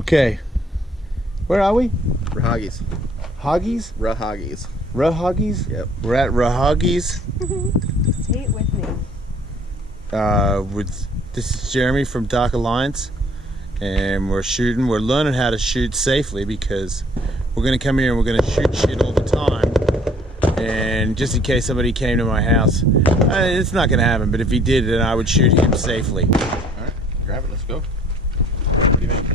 Okay. Where are we? Raahauge's. Hoggies? Raahauge's. Raahauge's? Yep. We're at Raahauge's. Say it with me. This is Jeremy from Dark Alliance, and we're learning how to shoot safely because we're going to come here and we're going to shoot shit all the time. And just in case somebody came to my house, it's not going to happen, but if he did, then I would shoot him safely. Alright, grab it, let's go. What do you think?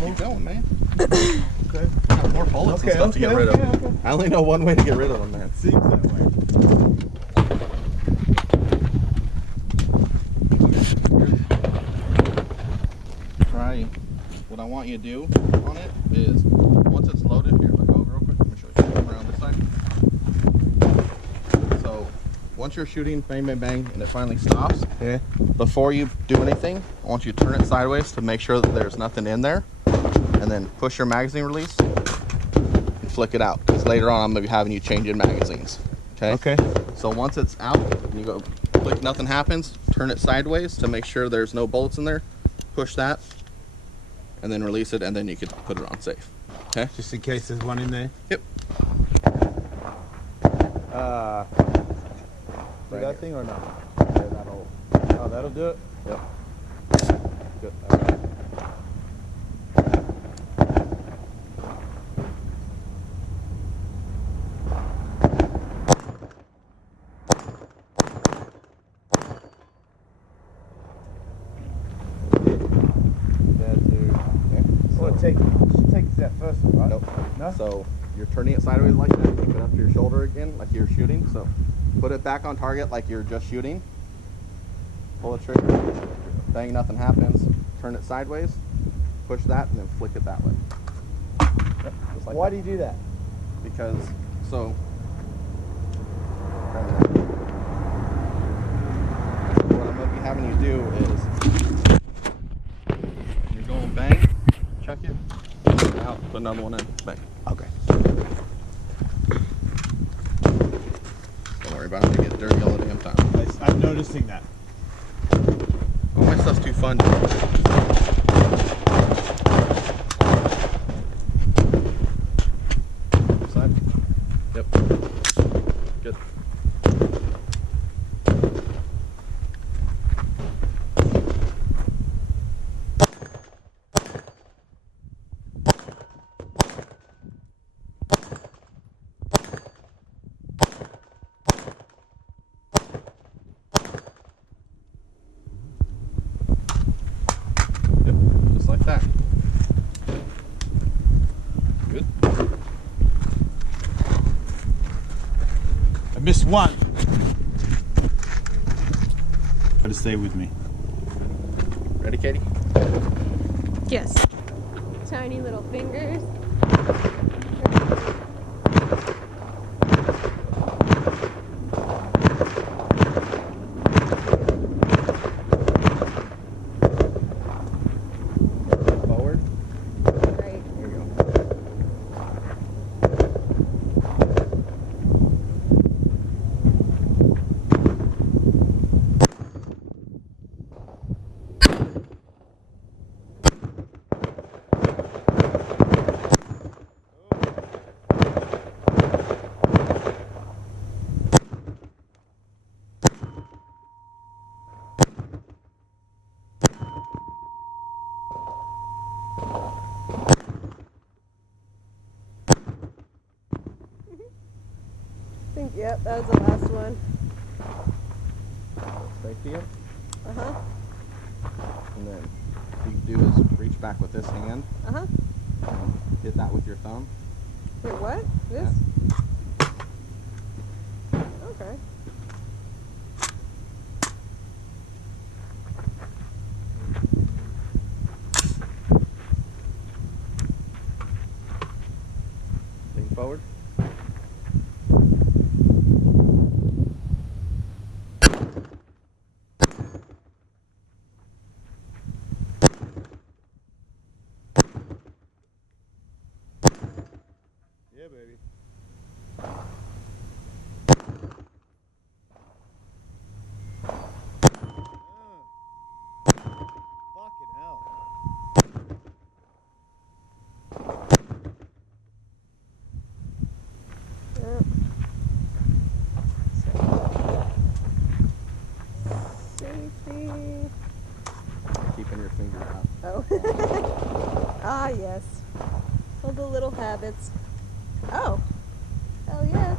Keep going, man. Okay. I got more bullets and stuff to get rid of. Okay. I only know one way to get rid of them, man. Seems that way. Try. What I want you to do on it is, once it's loaded, here, let go real quick. Let me show you. Come around this side. So, once you're shooting, bang, bang, bang, and it finally stops. Yeah. Before you do anything, I want you to turn it sideways to make sure that there's nothing in there, and then push your magazine release and flick it out. Because later on, I'm gonna be having you change in magazines. Okay. Okay. So once it's out, and you go click, nothing happens. Turn it sideways to make sure there's no bullets in there. Push that, and then release it, and then you can put it on safe. Okay. Just in case there's one in there. Yep. Do that thing or not? Yeah, Oh, that'll do it? Yep. Good. Take that first one, right? Nope. No? So you're turning it sideways like that, keep it up to your shoulder again, like you're shooting. So put it back on target like you're just shooting. Pull the trigger, bang, nothing happens. Turn it sideways, push that, and then flick it that way. Yep, just like Why that. do you do that? Because, so, what I'm going to be having you do is, you're going bang, check it, out, put another one in, bang. Okay. Don't worry about it, they get dirty all the damn time. I'm noticing that. All my stuff's too fun to do. Side? Yep. Good. Just like that. Good. I missed one. Try to stay with me. Ready, Katie? Yes. Tiny little fingers. Forward. Right. There you go. I think, yep, that was the last one. Safety in. Uh-huh. And then what you do is reach back with this hand Uh-huh. and hit that with your thumb. Wait, what? This? Okay. Lean forward. Yeah, baby. Fucking hell. keeping your finger out. Oh. Ah, yes. All the little habits. Oh. Hell yeah.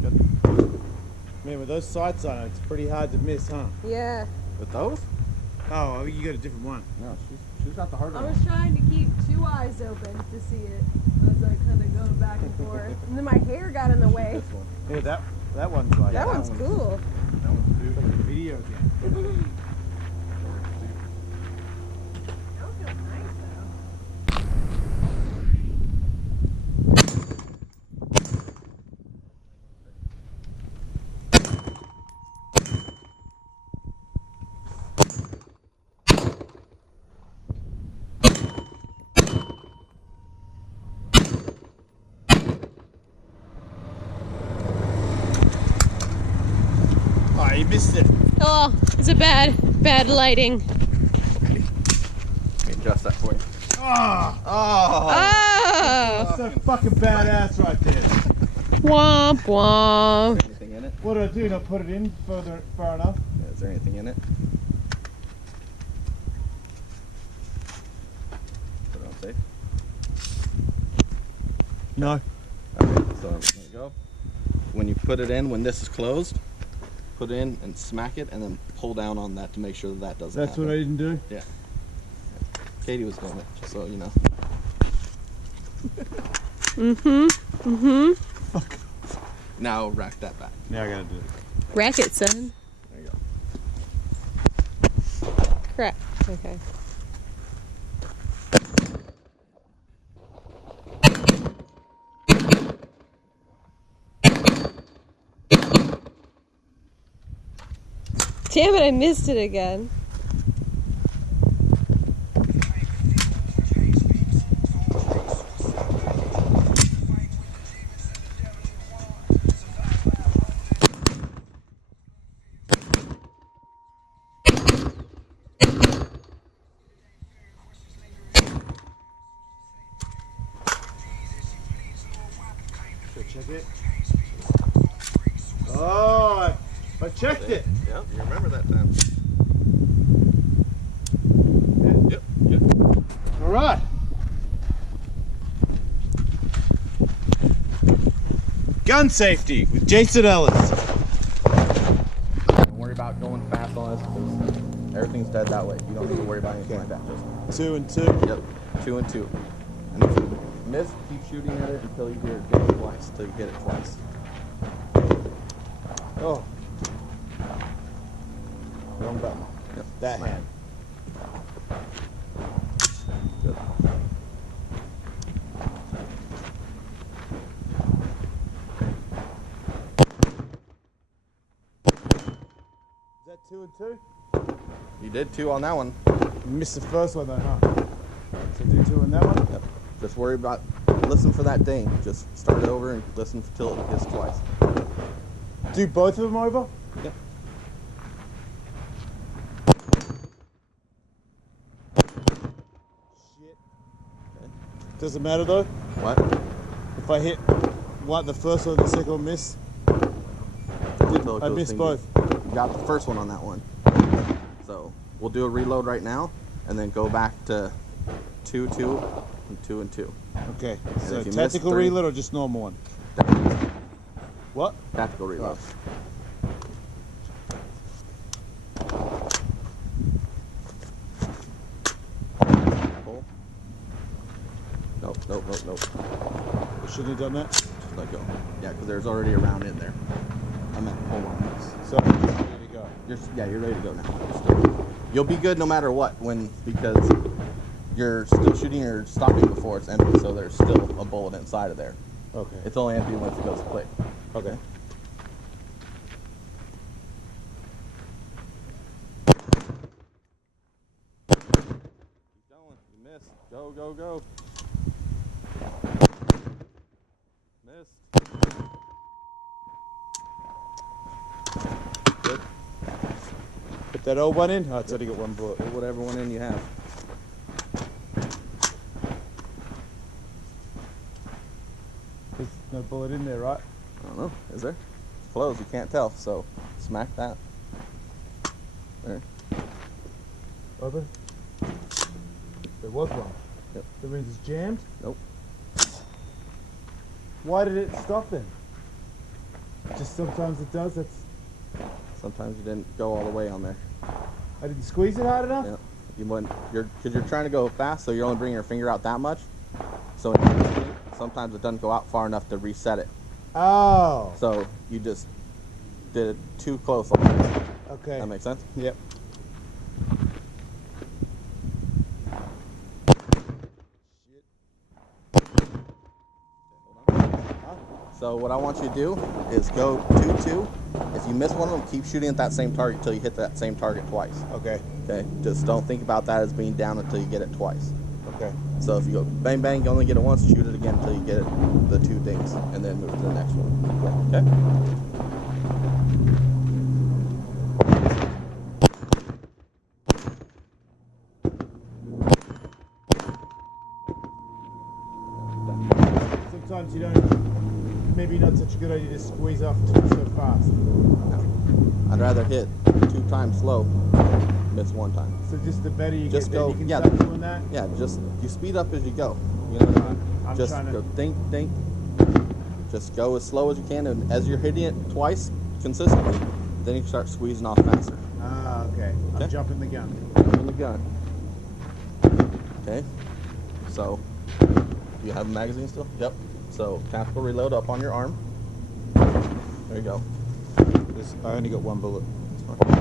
Yep. Man, with those sights on it, it's pretty hard to miss, huh? Yeah. With those? Oh, you got a different one. No, she's got the harder I one. was trying to keep 2 eyes open to see it. I was like kind of going back and forth. And then my hair got in the way. This one. Yeah, that one's like That one's cool. That one's like a video game. That one feels nice though. Oh, you missed it. Oh, it's a bad lighting. Let me adjust that for you. Oh, Oh! Oh! that's so fucking badass right there. Womp womp. Is there anything in it? What do I do? Not put it in far enough? Yeah, is there anything in it? Put it on safe. No. Okay, so there you go. When you put it in, when this is closed, put it in and smack it, and then pull down on that to make sure that doesn't That's happen. what I didn't do? Yeah. Katie was doing it, just so you know. Fuck. Now rack that back. Now I gotta do it. Rack it, son. There you go. Crap. Okay. Damn it, I missed it again. Check it. Oh, I checked it. Yep, you remember that time. Yeah. Yep. All right. Gun safety with Jason Ellis. Don't worry about going fast on this, because everything's dead that way. You don't need to worry about anything like that. Just 2 and 2. Yep, 2 and 2. And if you miss, keep shooting at it until you hear it get it twice. Until you hit it twice. Oh. Wrong button. Yep. That hand. Good. Is that 2 and 2? You did 2 on that one. You missed the first one though, huh? So do 2 on that one? Yep. Just worry about, listen for that ding. Just start it over and listen until it hits twice. Do both of them over? Yep. Shit. Doesn't matter though? What? If I hit one, the first one, and the second one miss, Until it I goes missed ding. both. You got the first one on that one. So we'll do a reload right now, and then go back to 2, 2, and 2 and 2. Okay, if so you miss tactical 3 reload or just normal one? What? Tactical reload. Pull. Nope, nope, nope, nope. Shouldn't have done that. Just let go. Yeah, because there's already a round in there. I meant pull on this. So, ready to go. go. You're ready to go now. You'll be good no matter what because you're still shooting or stopping before it's empty, so there's still a bullet inside of there. Okay. It's only empty once it goes click. Okay. Keep going. You missed. Go, go, go. Missed. Good. Put that old one in. Oh, it's only got one bullet. Put whatever one in you have. There's no bullet in there, right? I don't know. Is there? It's closed. You can't tell. So smack that. There. Other? There was one. Yep. That means it's jammed? Nope. Why did it stop then? Just sometimes it does. Sometimes you didn't go all the way on there. I didn't squeeze it hard enough? Yeah. Because you're trying to go fast, so you're only bringing your finger out that much. So sometimes it doesn't go out far enough to reset it. Oh. So you just did it too close. Like this. Okay. That makes sense? Yep. So what I want you to do is go 2-2. If you miss one of them, keep shooting at that same target until you hit that same target twice. Okay. Okay? Just don't think about that as being down until you get it twice. Okay. So if you go bang bang, you only get it once, shoot it again until you get it, the 2 dings, and then move to the next one. Okay? Sometimes you don't, maybe not such a good idea to squeeze off so fast. I'd rather hit 2 times slow than miss 1 time. So just the better you Just get, go, then you can yeah, start doing that? Yeah, just you speed up as you go. You know what I mean? I'm Just trying to... go dink, dink. Just go as slow as you can, and as you're hitting it twice consistently, then you start squeezing off faster. Ah, okay. Okay. I'm jumping the gun. Jumping the gun. Okay. So, do you have a magazine still? Yep. So, tactical reload up on your arm. There you go. I only got 1 bullet. Okay.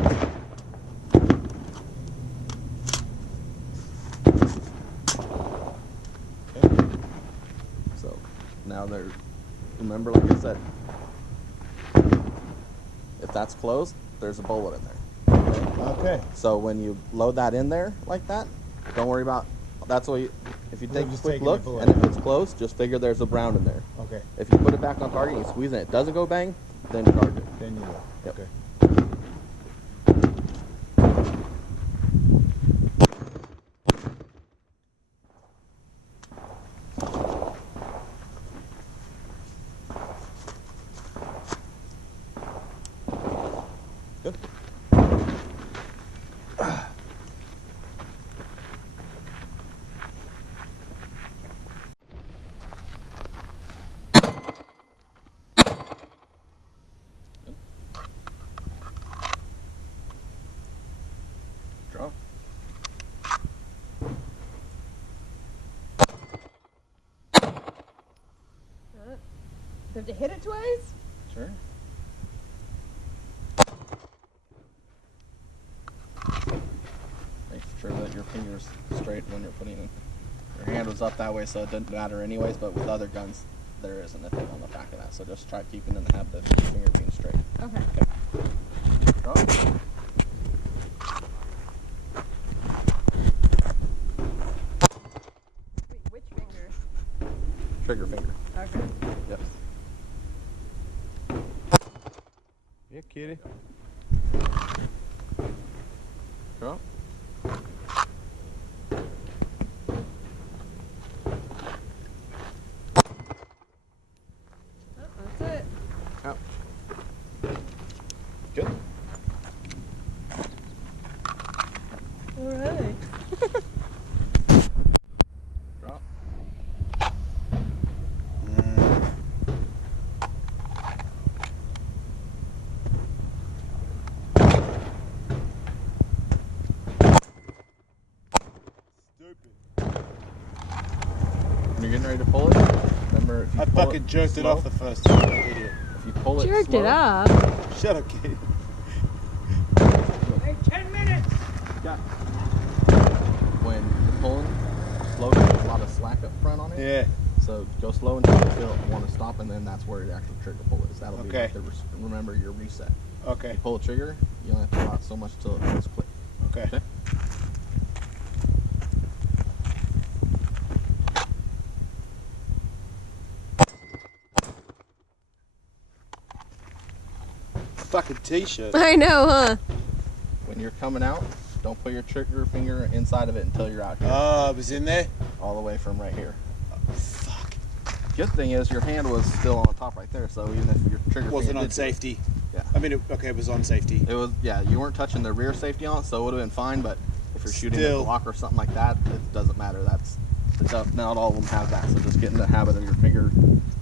So, now there's, remember like I said, if that's closed, there's a bullet in there. Okay. So when you load that in there like that, don't worry about, that's what you, if you take a just quick taking look, the bullet and if out. it's closed, just figure there's a brown in there. Okay. If you put it back on target and you squeeze it, it doesn't go bang, then charge it. Then you will. Yep. Okay. Good. Draw. Do I have to hit it twice? Sure. Make sure that your finger's straight when you're putting it. Your hand was up that way, so it didn't matter anyways, but with other guns, there isn't a thing on the back of that. So just try keeping and have the finger being straight. Okay. Draw. Wait, which finger? Trigger finger. Okay. Yep. Yeah, kitty. Draw. Oh, that's it. Out. Good. Alright. Drop. When you're getting ready to pull it, remember if you I pull fucking it jerked it slow, off the first time, idiot. If you pull it Jerked slow, it up. Shut up, kid. got, when you're pulling slow, there's a lot of slack up front on it. Yeah. So go slow until you feel want to stop, and then that's where the actual trigger pull is. That'll be like remember your reset. Okay. You pull the trigger, you only have to pull out so much till it goes quick. Okay. Fucking t-shirt. I know, huh? When you're coming out, don't put your trigger finger inside of it until you're out here. Oh, it was in there? All the way from right here. Fuck. Good thing is your hand was still on top right there, so even if your trigger Wasn't finger on did safety. Yeah. I mean, it was on safety. It was, yeah, you weren't touching the rear safety on it, so it would have been fine, but if you're shooting a block or something like that, it doesn't matter. Not all of them have that, so just get in the habit of your finger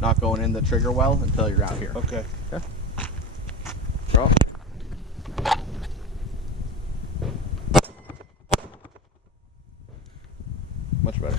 not going in the trigger well until you're out here. Okay. Okay. Draw. Much better.